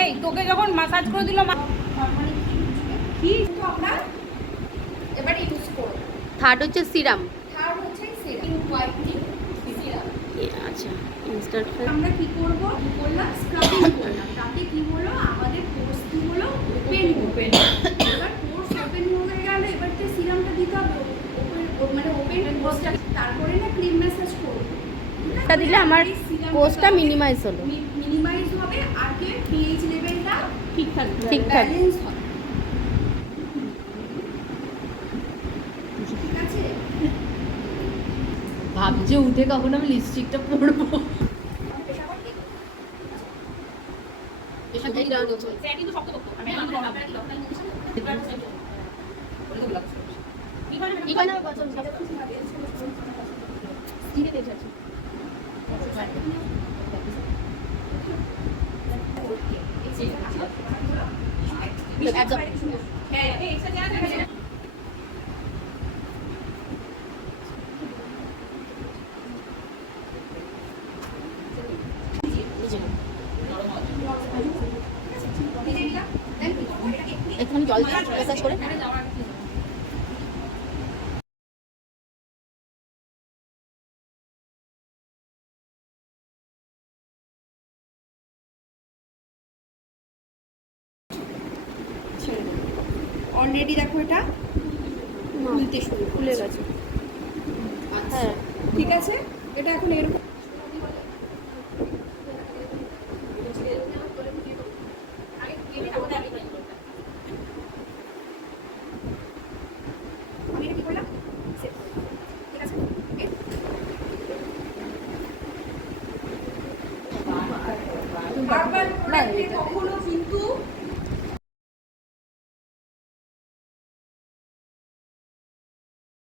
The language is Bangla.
এই তোকে যখন মাসাজ করে দিল কি তো আমরা এবারে ইউজ করব। থার্ড হচ্ছে সিরাম। থার্ড হচ্ছে সিরাম হোয়াইটনিং সিরাম। আচ্ছা ইনস্ট্যান্ট আমরা কি করব বললাম স্ক্রাবিং করলাম, তাতে কি হলো আমাদের পোর্স কি হলো ওপেন। এবার পোর্স ওপেন হয়ে গেল, এবার যে সিরামটা দিতে হবে মানে ওপেন পোর্সটা, তারপরে না ক্রিম ম্যাসাজ করব। এটা দিলে আমার পোর্সটা মিনিমাইজ হলো, মিনিমাইজ হবে আর কি পিএইচ লেভেলটা ঠিক থাকবে। ব্যালেন্স হবে। ঠিক আছে, ভাবছে উঠে কখন আমি লিপস্টিকটা পরবো। একটুখানি জল দিয়ে ম্যাসাজ করে অলরেডি দেখো এটা খুলতে শুরু খুলে গেছে। হ্যাঁ ঠিক আছে, এটা এখন এরকম আমি এটা কি করলাম সেট করলাম। ঠিক আছে, বারবার কখনো